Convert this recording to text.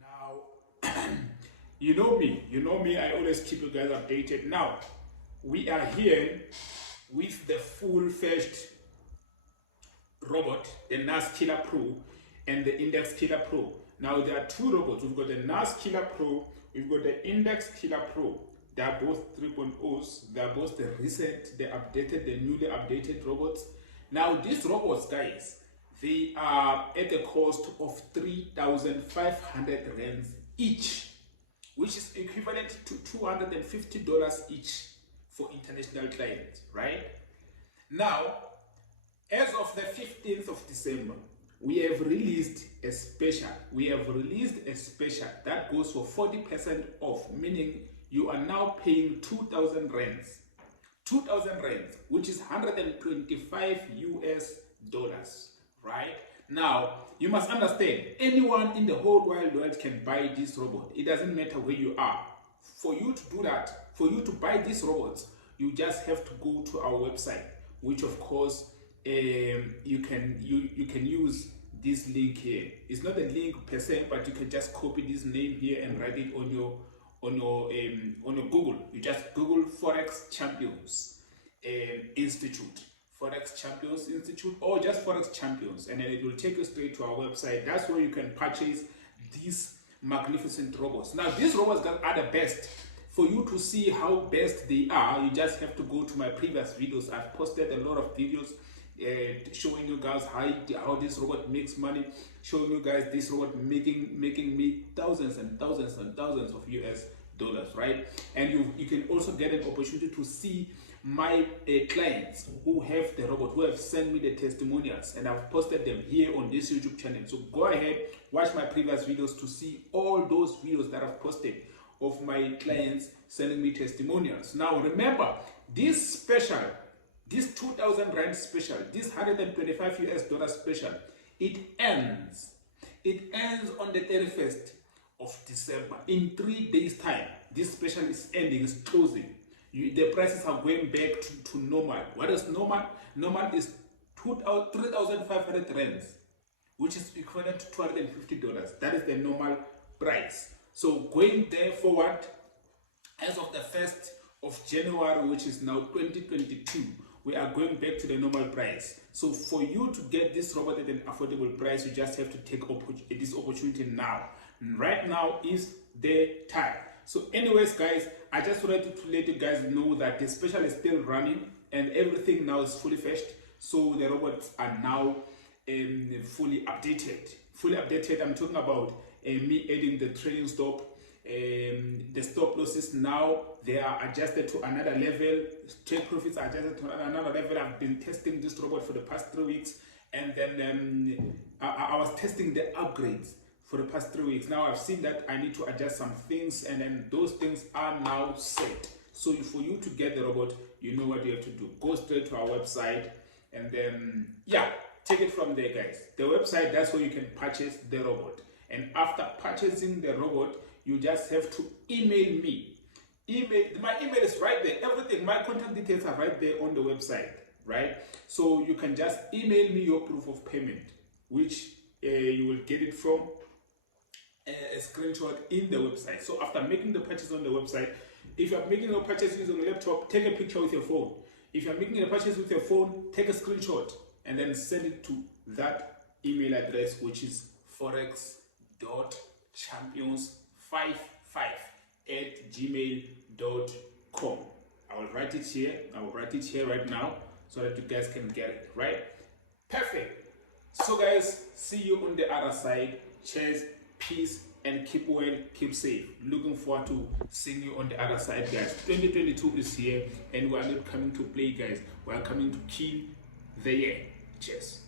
Now, you know me, I always keep you guys updated. Now, we are here with the full-fledged robot, the Nas Killer Pro and the Index Killer Pro. Now, there are two robots. We've got the Nas Killer Pro, we've got the Index Killer Pro. They are both 3.0s. They are both the recent, the newly updated robots. Now, these robots, guys, they are at the cost of 3,500 rands each, which is equivalent to $250 each for international clients, right? Now, as of the 15th of December, we have released a special. That goes for 40% off, meaning you are now paying 2,000 rands. 2,000 rands, which is 125 US dollars, right? Now, you must understand, anyone in the whole wide world can buy this robot. It doesn't matter where you are. For you to do that, for you to buy these robots, you just have to go to our website, which of course you can use this link here. It's not a link per se, but you can just copy this name here and write it on your Google. You just Google Forex Champions Institute, Forex Champions Institute, or just Forex Champions, and then it will take you straight to our website. That's where you can purchase these magnificent robots. Now, these robots are the best. For you to see how best they are, you just have to go to my previous videos. I've posted a lot of videos showing you guys how this robot makes money, showing you guys this robot making me thousands and thousands and thousands of US dollars, right? And you can also get an opportunity to see my clients who have the robot, who have sent me the testimonials, and I've posted them here on this YouTube channel. So go ahead, watch my previous videos to see all those videos that I've posted of my clients sending me testimonials. Now remember, this 2,000 rand special, this 125 US dollar special, it ends on the 31st of December. In 3 days time, this special is ending, is closing. The prices are going back to normal. What is normal? Normal is 3,500 rands, which is equivalent to $250. That is the normal price. So going there forward, as of the 1st of January, which is now 2022, we are going back to the normal price. So for you to get this robot at an affordable price, you just have to take this opportunity now. Right now is the time. So anyways, guys, I just wanted to let you guys know that the special is still running and everything now is fully fetched. So the robots are now fully updated. I'm talking about me adding the trailing stop. The stop losses now, they are adjusted to another level. Trade profits are adjusted to another level. I've been testing this robot for the past 3 weeks, and then I was testing the upgrades for the past 3 weeks. Now I've seen that I need to adjust some things, and then those things are now set. So for you to get the robot, you know what you have to do. Go straight to our website, and then take it from there, guys. The website, that's where you can purchase the robot. And after purchasing the robot, you just have to email me. My email is right there. Everything, my contact details are right there on the website, right? So you can just email me your proof of payment, which you will get it from a screenshot in the website. So after making the purchase on the website, if you're making a purchase using a laptop, take a picture with your phone. If you're making a purchase with your phone, take a screenshot and then send it to that email address, which is forex.champions55@gmail.com. I will write it here right now so that you guys can get it, right? Perfect. So guys, see you on the other side. Cheers, peace, and keep well, keep safe. Looking forward to seeing you on the other side, guys. 2022 is here, and we are not coming to play, guys. We are coming to kill the year. Cheers.